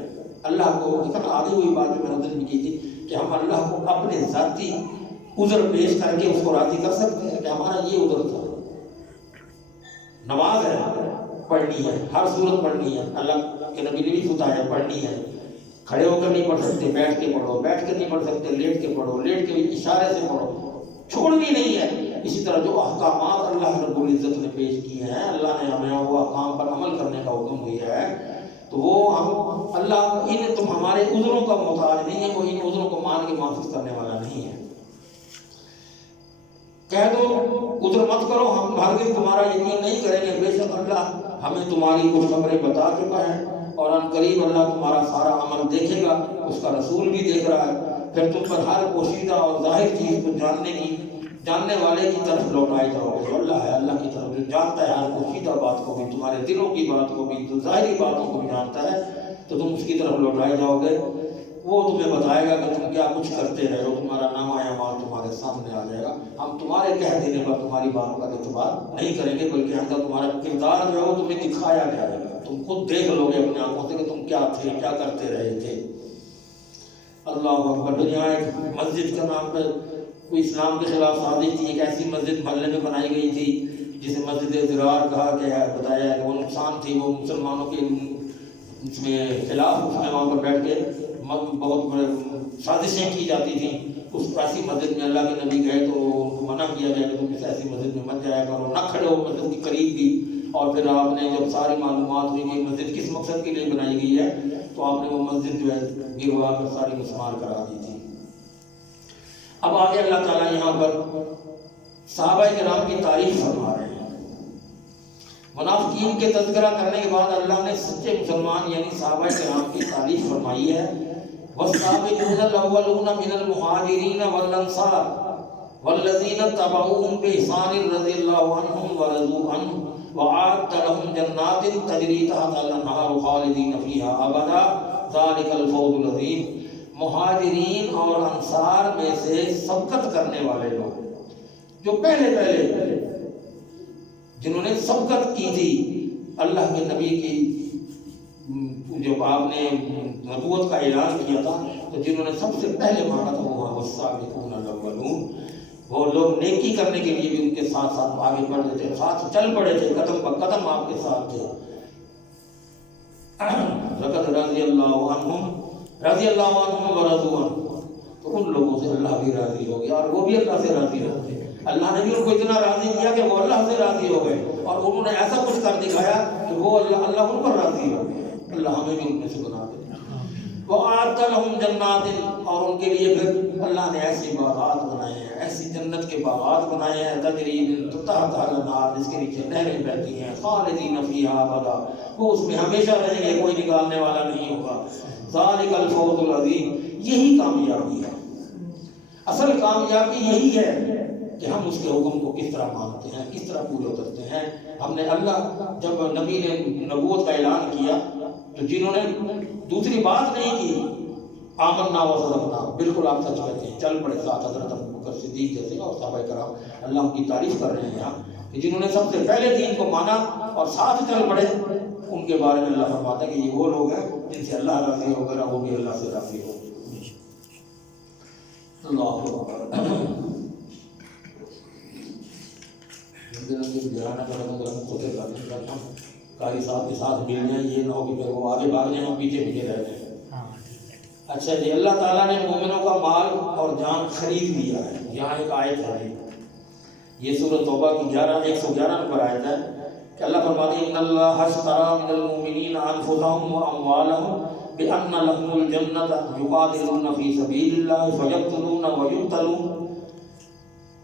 اللہ کو آگے ہوئی بات میں نے ذکر کی تھی کہ ہم اللہ کو اپنے ذاتی عذر پیش کر کے اس کو راضی کر سکتے ہیں کہ ہمارا یہ عذر تھا. نماز ہے پڑھنی ہے، ہر صورت پڑھنی ہے، اللہ کے نبی نے بھی بتایا پڑھنی ہے. کھڑے ہو کر نہیں پڑھ سکتے، بیٹھ کے پڑھو، بیٹھ کے نہیں پڑھ سکتے لیٹ کے پڑھو، لیٹ کے اشارے سے پڑھو، چھوڑنی نہیں ہے. اسی طرح جو احکامات اللہ رب العزت نے پیش کیے ہیں، اللہ نے ہمیں وہ احکام پر عمل کرنے کا حکم دیا ہے، تو وہ ہم اللہ تم ہمارے عذروں کا محتاج نہیں ہے، وہ ان عذروں کو مان کے محفوظ کرنے والا نہیں ہے. کہہ دو عذر مت کرو، ہم ہرگز تمہارا یقین نہیں کریں گے، بے شک اللہ ہمیں تمہاری خوشخبری بتا چکا ہے اور ان قریب اللہ تمہارا سارا عمل دیکھے گا، اس کا رسول بھی دیکھ رہا ہے. پھر تم پر ہر پوشیدہ اور ظاہر چیز کو جاننے والے کی طرف لوٹائے جاؤ گے. جو اللہ ہے، اللہ کی طرف جو جانتا ہے ہر پوشیدہ بات کو بھی، تمہارے دلوں کی بات کو بھی، جو ظاہری باتوں کو بھی جانتا ہے، تو تم اس کی طرف لوٹائے جاؤ گے. وہ تمہیں بتائے گا کہ تم کیا کچھ کرتے رہے ہو، تمہارا نامہ اعمال تمہارے سامنے آ جائے گا. ہم تمہارے کہہ دینے پر تمہاری بات کا اعتبار نہیں کریں گے، بلکہ اندر تمہارا کردار جو ہے وہ تمہیں دکھایا جائے گا. تم خود دیکھ لو گے اپنے آنکھوں سے کہ تم کیا تھے، کیا کرتے رہے تھے. اللہ اکبر. دنیا ایک مسجد کا نام پر کوئی اسلام کے خلاف سازش تھی. ایک ایسی مسجد محلے میں بنائی گئی تھی جسے مسجد ضرار کہا گیا ہے. بتایا کہ وہ نقصان تھی، وہ مسلمانوں کے اس میں خلاف اس میں وہاں پر بیٹھ کے بہت بڑے سازشیں کی جاتی تھیں. اس ایسی مسجد میں اللہ کے نبی گئے تو ان کو منع کیا گیا کہ تم اس ایسی مسجد میں مت جایا کرو، نہ کھڑے ہو مسجد کے قریب بھی. اور پھر آپ نے جب ساری معلومات ہوئی کہ مسجد کس مقصد کے لیے بنائی گئی ہے، تو آپ نے وہ مسجد جو ہے گروا کر ساری مسمار کرا دی تھی. اب آگے اللہ تعالیٰ یہاں پر صحابہ کرام کی تعریف فرما رہے ہیں. منافقین کے تذکرہ کرنے کے بعد اللہ نے سچے مسلمان یعنی صحابہ کرام کی تعریف فرمائی ہے. وَالسَّابِقُونَ الْأَوَّلُونَ مِنَ الْمُهَاجِرِينَ وَالْأَنصَارِ وَالَّذِينَ اتَّبَعُوهُم بِإِحْسَانٍ رَضِيَ اللَّهُ عَنْهُمْ وَرَضُوا عَنْهُ وَأَعَدَّ لَهُمْ جَنَّاتٍ تَجْرِي تَحْتَهَا الْأَنْهَارُ خَالِدِينَ فِيهَا أَبَدًا ذَلِكَ الْفَوْزُ الْعَظِيمُ. مہاجرین اور انصار میں سے سبقت کرنے والے لوگ جو پہلے جنہوں نے سبقت کی تھی اللہ کے نبی کی، جب آپ نے نبوت کا اعلان کیا تھا تو جنہوں نے سب سے پہلے مانا تھا وہ والسابقون الاولون. وہ لوگ نیکی کرنے کے لیے بھی ان کے ساتھ ساتھ آگے بڑھ رہے تھے، ساتھ چل پڑے تھے، قدم بہ قدم آپ کے ساتھ تھے. لقد رضی اللہ عنہم ورضوا عنہ. تو ان لوگوں سے اللہ بھی راضی ہو گیا اور وہ بھی اللہ سے راضی ہو گئے. اللہ نے بھی ان کو اتنا راضی کیا کہ وہ اللہ سے راضی ہو گئے اور انہوں نے ایسا کچھ کر دکھایا کہ وہ اللہ ان پر راضی ہو گئے. اللہ ہمیں بھی ان میں سے بنا دے. وَأَعَدَّ لَهُمْ جَنَّاتٍ. اور ان کے لیے پھر اللہ نے ایسی باغات بنائے ہیں، ایسی جنت کے باغات بنائے ہیں، تجری من تحتها الانہار، جس کے نیچے نہریں بہتی ہیں، خالدین فیہا ابدا. وہ اس میں ہمیشہ رہیں گے، کوئی نکالنے والا نہیں ہوگا. ذالک الفوز العظیم. یہی کامیابی ہے، اصل کامیابی یہی ہے کہ ہم اس کے حکم کو کس طرح مانتے ہیں، کس طرح پورے اترتے ہیں. ہم نے اللہ جب نبی نے نبوت کا اعلان کیا تو جنہوں نے دوسری بات نہیں کی آمنا و صدقنا، بالکل آپ سچ کہتے ہیں، چل پڑے ساتھ حضرت ابوبکر صدیق جیسے اور صحابہ کرام. اللہ ان کی تعریف کر رہے ہیں یہاں کہ جنہوں نے سب سے پہلے دین کو مانا اور ساتھ چل پڑے، ان کے بارے میں اللہ فرماتا ہے کہ یہ وہ لوگ ہیں جن سے اللہ راضی ہو کر وہ بھی اللہ سے راضی ہو. اللہ قاری صاحب کے ساتھ مل جائیں، یہ نہ ہو کہ پھر وہ آگے بھاگ جائیں اور پیچھے رہ جائیں. اچھا جی، اللہ تعالیٰ نے مومنوں کا مال اور جان خرید لیا ہے. یہاں ایک آیت ہے، یہ سورۃ توبہ کی 111 نمبر آیت ہے کہ اللہ فرماتے ہیں ان اللہ اشتری من المؤمنین انفسهم واموالهم بان لهم الجنة یقاتلون فی سبیل اللہ فیقتلون ویقتلون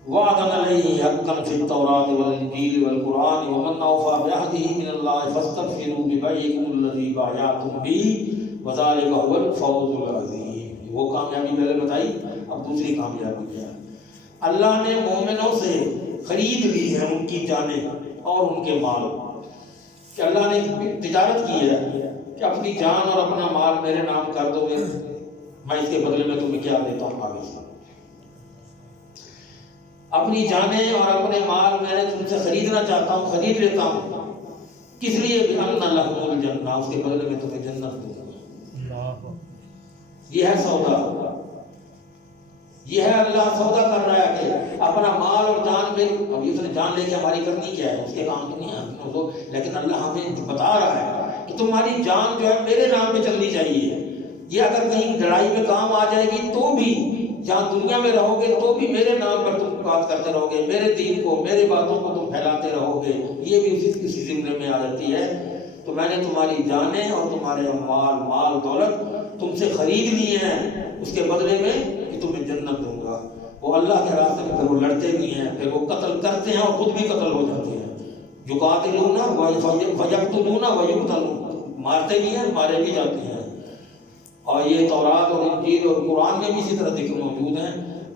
وعدا علیہ حقا فی التوراۃ والانجیل والقرآن ومن اوفی بعہدہ من اللہ فاستبشروا ببیعکم الذی بایعتم بہ وذلک هو الفوز العظیم. کامیابی. وہ کامیابی پہلے بتائی، اب دوسری کامیابی کیا ہے. اللہ نے مومنوں سے خرید لی ہے ان کی جانیں اور ان کے مال. کہ اللہ نے تجارت کی ہے کہ اپنی جان اور اپنا مال میرے نام کر دو گے، میں اس کے بدلے میں تمہیں کیا دیتا ہوں. آگے سے اپنی جانیں اور اپنے مال میں نے تم سے خریدنا چاہتا ہوں، خرید لیتا ہوں. کس لیے؟ بِأَنَّ لَهُمُ الْجَنَّةَ، اس کے بدلے میں تمہیں جنت دوں گا. یہ ہے سودا. یہ ہے اللہ سودا کر رہا ہے کہ اپنا مال اور جان میں. اب یہ تو جان لے کے ہماری کرنی کیا ہے، اس کے کام تو نہیں ہے. لیکن اللہ ہمیں بتا رہا ہے کہ تمہاری جان جو ہے میرے نام پہ چلنی چاہیے. یہ اگر کہیں لڑائی میں کام آ جائے گی تو بھی، جہاں دنیا میں رہو گے تو بھی میرے نام پر تم بات کرتے رہو گے، میرے دین کو، میرے باتوں کو تم پھیلاتے رہو گے. یہ بھی کسی زمرے میں آ جاتی ہے. تو میں نے تمہاری جانیں اور تمہارے مال دولت تم سے خرید لیے ہیں اس کے بدلے میں کہ تمہیں جنت دوں گا. وہ اللہ کے راستے میں پھر وہ لڑتے بھی ہیں، پھر وہ قتل کرتے ہیں اور خود بھی قتل ہو جاتے ہیں. یقاتلون ویقتلون ویقتلون، مارتے بھی ہیں، مارے بھی جاتے ہیں. اور یہ تورات اور انجیل اور قرآن میں بھی اسی طرح ذکر موجود ہیں.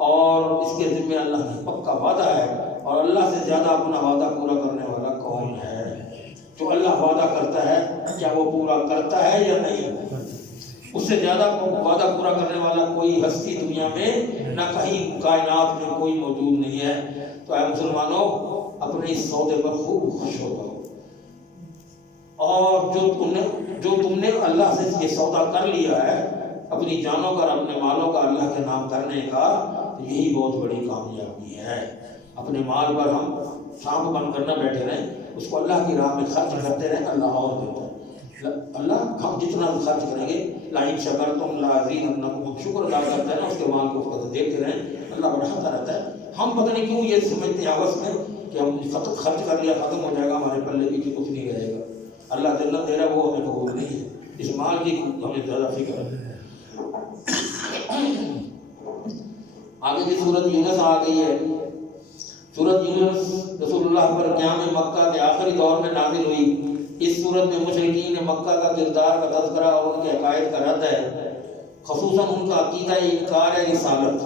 اور اس کے ذمہ اللہ کا پکا وعدہ ہے. اور اللہ سے زیادہ اپنا وعدہ پورا کرنے والا کون ہے؟ جو اللہ وعدہ کرتا ہے کیا وہ پورا کرتا ہے یا نہیں؟ اس سے زیادہ وعدہ پورا کرنے والا کوئی ہستی دنیا میں نہ کہیں کائنات میں کوئی موجود نہیں ہے. تو اے مسلمانوں، اپنے اس سودے پر خوب خوش ہو جاؤ. اور جو تم نے اللہ سے یہ سودا کر لیا ہے اپنی جانوں کا، اپنے مالوں کا اللہ کے نام کرنے کا، یہی بہت بڑی کامیابی ہے. اپنے مال پر ہم سانپ بن کر نہ بیٹھے رہیں، اس کو اللہ کی راہ میں خرچ کرتے رہیں، اللہ اور دیتا ہے. اللہ ہم جتنا خرچ کریں گے، لَئِن شَكَرْتُمْ لَأَزِيدَنَّكُمْ، ہم شکر ادا کرتے ہیں نا اس کے مال کو، اس کو دیکھتے رہیں، اللہ بڑھاتا رہتا ہے. ہم پتہ نہیں کیوں یہ سمجھتے ہیں آپس میں کہ ہم خرچ کر لیا ختم ہو جائے گا، ہمارے پلے بھی کچھ نہیں رہے گا. اللہ جنت دے رہا ہے، وہ ہمیں قبول نہیں ہے. اس مال کی ہمیں زیادہ فکر ہے. آگے کی سورت یونس آ گئی ہے. سورت یونس رسول اللہ پر قیام مکہ کے آخری دور میں نازل ہوئی. اس سورت میں مشرکین مکہ کا کردار کا تذکرہ اور ان کے عقائد کا رد ہے، خصوصاً ان کا عقیدہ انکار رسالت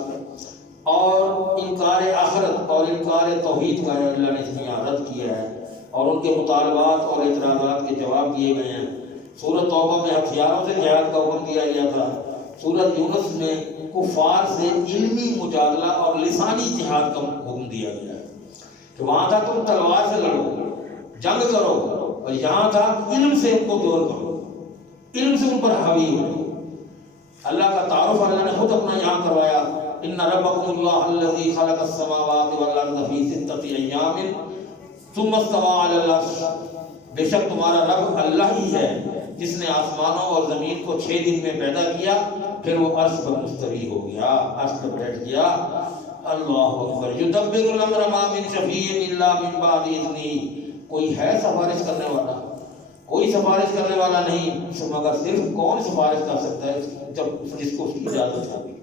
اور انکار آخرت اور انکار توحید کا اللہ نے اس میں رد کیا ہے. اور ان کے مطالبات اور اعتراضات کے جواب دیے گئے ہیں. سورۃ توبہ میں ہتھیاروں سے جہاد کا حکم دیا گیا تھا. سورۃ یونس میں کفار سے علمی مجادلہ اور لسانی جہاد کا حکم دیا گیا ہے کہ وہاں تھا تم تلوار سے لڑو، جنگ کرو، اور یہاں تھا علم سے ان کو دور کرو، علم سے ان پر حاوی ہو. اللہ کا تعارف اللہ نے خود اپنا یہاں کروایا. ان ربکم اللہ الذی خلق السماوات والارض فی ستۃ ایام ثم استوى علی العرش، بے شک تمہارا رب اللہ ہی ہے جس نے آسمانوں اور زمین کو 6 دن میں پیدا کیا، پھر وہ عرش پر مستوی ہو گیا، عرش پر بیٹھ گیا. اللہ اکبر. یدبر الامر ما من شفیع الا من بعد اذنہ، کوئی ہے سفارش کرنے والا؟ کوئی سفارش کرنے والا نہیں مگر صرف کون سفارش کر سکتا ہے؟ جب جس کو اس کی اجازت ہوگی.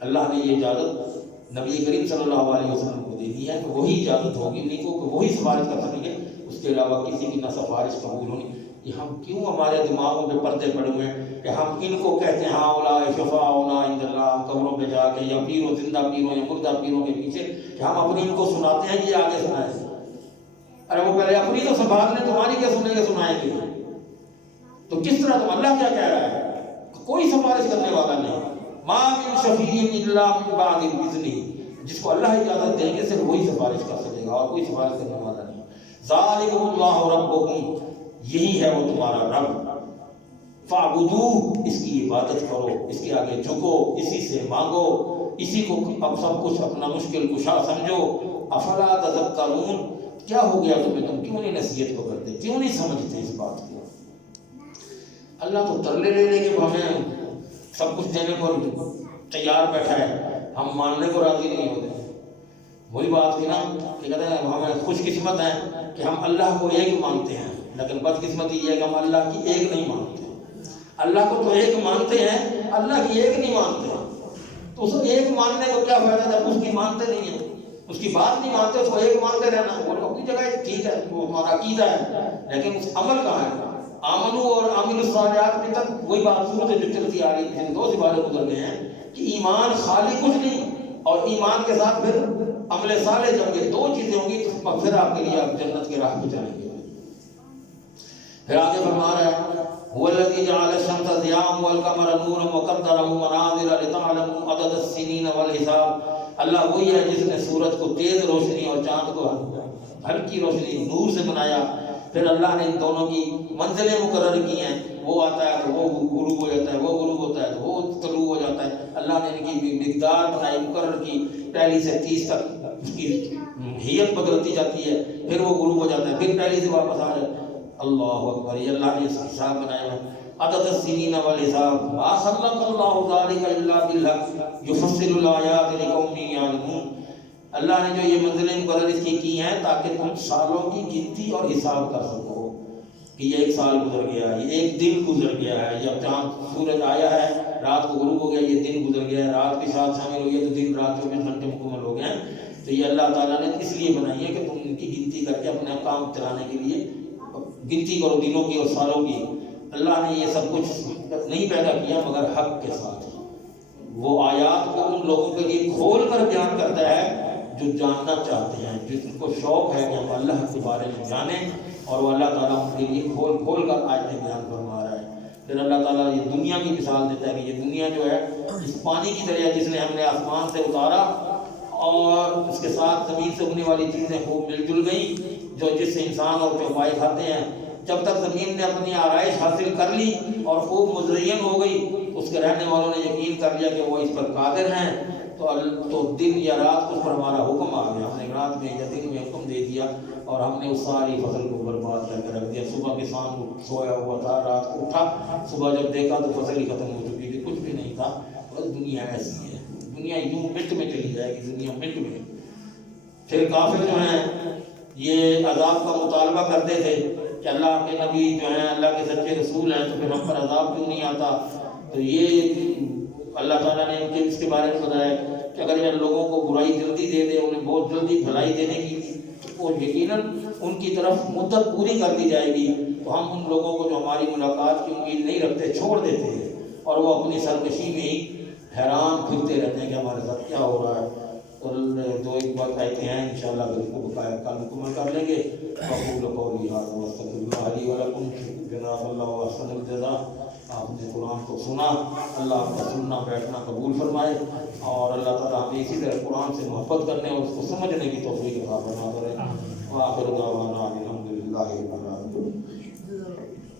اللہ نے یہ اجازت نبی کریم صلی اللہ علیہ وسلم کو دے دی ہے کہ وہی اجازت ہوگی نہیں کو کہ وہی سفارش کر سکیں گے، اس کے علاوہ کسی کی نہ سفارش قبول ہونی. یہ ہم کیوں ہمارے دماغوں پہ پردے پڑے ہوئے ہیں کہ ہم ان کو کہتے ہیں ہاں اولا شفاعنا عند اللہ، ہم قبروں پہ جا کے یا پیروں، زندہ پیروں یا مردہ پیروں کے پیچھے کہ ہم اپنی ان کو سناتے ہیں کہ یہ آگے سنائیں. ارے وہ پہلے اپنی تو سنبھال لیں، تمہاری کیا سنیں گے سنائیں گے؟ تو کس طرح تم؟ اللہ کیا کہہ رہا ہے؟ کوئی سفارش کرنے والا نہیں. ما من شفیع الا من بعد اذنہ، جس کو اللہ اجازت دیں گے صرف وہی سفارش کر سکے گا اور کوئی سفارش کرنے والا نہیں. ذالکم اللہ ربکم، یہی ہے وہ تمہارا رب. فاعبدوہ، اس کی عبادت کرو، اس کے آگے جھکو، اسی سے مانگو، اسی کو اب سب کچھ اپنا مشکل کشا سمجھو. افلا تذکرون، کیا ہو گیا تم کیوں نہیں نصیحت کو کرتے، کیوں نہیں سمجھتے اس بات کو؟ اللہ تو ترلے لے لے کے ہمیں سب کچھ دینے کو تیار بیٹھا ہے، ہم ماننے کو راضی نہیں ہوتے. وہی بات کی نا کہ کہتے ہیں ہمیں خوش قسمت ہیں کہ ہم اللہ کو ایک مانتے ہیں، لیکن بد قسمتی یہ ہے کہ ہم اللہ کی ایک نہیں مانتے. اللہ کو تو ایک مانتے ہیں، اللہ کی ایک نہیں مانتے. تو اس کو ایک ماننے کو کیا فائدہ جب اس کی مانتے نہیں ہیں، اس کی بات نہیں مانتے، اس کو ایک مانتے رہنا. وہ اپنی جگہ ٹھیک ہے، وہ ہمارا عقیدہ ہے، لیکن اس عمل کہاں ہے؟ آمنو اور عامل الصالحات میں تک وہی بات صورت ہے جو چلتی آ رہی ہے. 2 سپارے گزر گئے ہیں کہ ایمان خالی کچھ نہیں، اور ایمان کے ساتھ پھر عمل صالح جب یہ 2 چیزیں ہوں گی تو پھر آپ کے لیے آپ جنت کے راہ پہ جائیں گے. پھر آگے فرما رہا ہے هو الذي جعل الشمس ضياء والقمر نورا وقدره منازل لتعلموا عدد السنين والحساب. اللہ وہی ہے جس نے سورج کو تیز روشنی اور چاند کو ہلکی روشنی نور سے بنایا. پھر اللہ نے ان دونوں کی منزلیں مقرر کی ہیں، وہ آتا ہے تو وہ غروب ہو جاتا ہے، وہ غروب ہوتا ہے تو وہ طلوع ہو جاتا ہے. اللہ نے ان کی مقدار بنائی، مقرر کی، پہلی سے 30 تک اس کی حیت بدلتی جاتی ہے، پھر وہ غروب ہو جاتا ہے، پھر پہلی سے واپس آ جاتا ہے. اللہ اکبر، یہ اللہ نے حساب بنایا ہے. عدد السنین والحساب ما خلق اللہ ذلک الا بالحق یفصل الآیات لقوم یعلمون. اللہ نے جو یہ منزلیں مقرر اس کی ہیں تاکہ تم سالوں کی گنتی اور حساب کر سکو کہ یہ 1 سال گزر گیا، یہ 1 دن گزر گیا ہے، یا چاند سورج آیا ہے رات کو غروب ہو گیا، یہ دن گزر گیا ہے، رات کے ساتھ شامل ہو گیا تو دن رات 24 گھنٹے مکمل ہو گئے ہیں. تو یہ اللہ تعالیٰ نے اس لیے بنائی ہے کہ تم ان کی گنتی کر کے اپنے کام چلانے کے لیے گنتی کرو دنوں کی اور سالوں کی. اللہ نے یہ سب کچھ نہیں پیدا کیا مگر حق کے ساتھ. وہ آیات کو ان لوگوں کے لیے کھول کر بیان کرتا ہے جو جاننا چاہتے ہیں، جس کو شوق ہے کہ ہم اللہ کے بارے میں جانیں، اور وہ اللہ تعالیٰ ان کے لیے کھول کھول کر آیتیں بیان فرما رہا ہے. پھر اللہ تعالیٰ یہ دنیا کی مثال دیتا ہے کہ یہ دنیا جو ہے اس پانی کی طرح جس نے ہم نے آسمان سے اتارا اور اس کے ساتھ زمین سے اگنے والی چیزیں خوب مل جل گئیں، جو جس سے انسان اور چوپائے کھاتے ہیں. جب تک زمین نے اپنی آرائش حاصل کر لی اور خوب مزین ہو گئی، اس کے رہنے والوں نے یقین کر لیا کہ وہ اس پر قادر ہیں، تو دن یا رات اس پر ہمارا حکم آ گیا. ہم نے رات میں یا دن میں حکم دے دیا اور ہم نے اس ساری فصل کو برباد کر کے رکھ دیا. صبح کے شام سویا ہوا تھا، رات کو اٹھا، صبح جب دیکھا تو فصل ہی ختم ہو چکی تھی، کچھ بھی نہیں تھا. بس دنیا ایسی ہے، دنیا یوں منٹ میں چلی جائے گی، دنیا منٹ میں. پھر کافر جو ہیں یہ عذاب کا مطالبہ کرتے تھے کہ اللہ کے نبی جو ہیں، اللہ کے سچے رسول ہیں، تو پھر ہم پر عذاب کیوں نہیں آتا. تو یہ اللہ تعالیٰ نے ان کے اس کے بارے میں بتایا کہ اگر یہ لوگوں کو برائی جلدی دے دے، انہیں بہت جلدی بھلائی دینے کی، اور یقیناً ان کی طرف مدت پوری کر دی جائے گی، تو ہم ان لوگوں کو جو ہماری ملاقات کی امید نہیں رکھتے چھوڑ دیتے ہیں، اور وہ اپنی سرکشی میں ہی حیران پھرتے رہتے ہیں کہ ہمارے ساتھ کیا ہو رہا ہے. اور 2 بات آئے ہیں انشاءاللہ پھر اس کو بقایا کل مکمل کر لیں گے. اقول قولی ھذا واستغفر اللہ لی ولکم. جزاک اللہ احسن الجزاء. آپ نے قرآن کو سنا، اللہ آپ کا سننا بیٹھنا قبول فرمائے، اور اللہ تعالیٰ ہمیں اسی طرح قرآن سے محبت کرنے اور اس کو سمجھنے کی توفیق عطا فرماتا رہے. وآخر دعوانا الحمد للہ.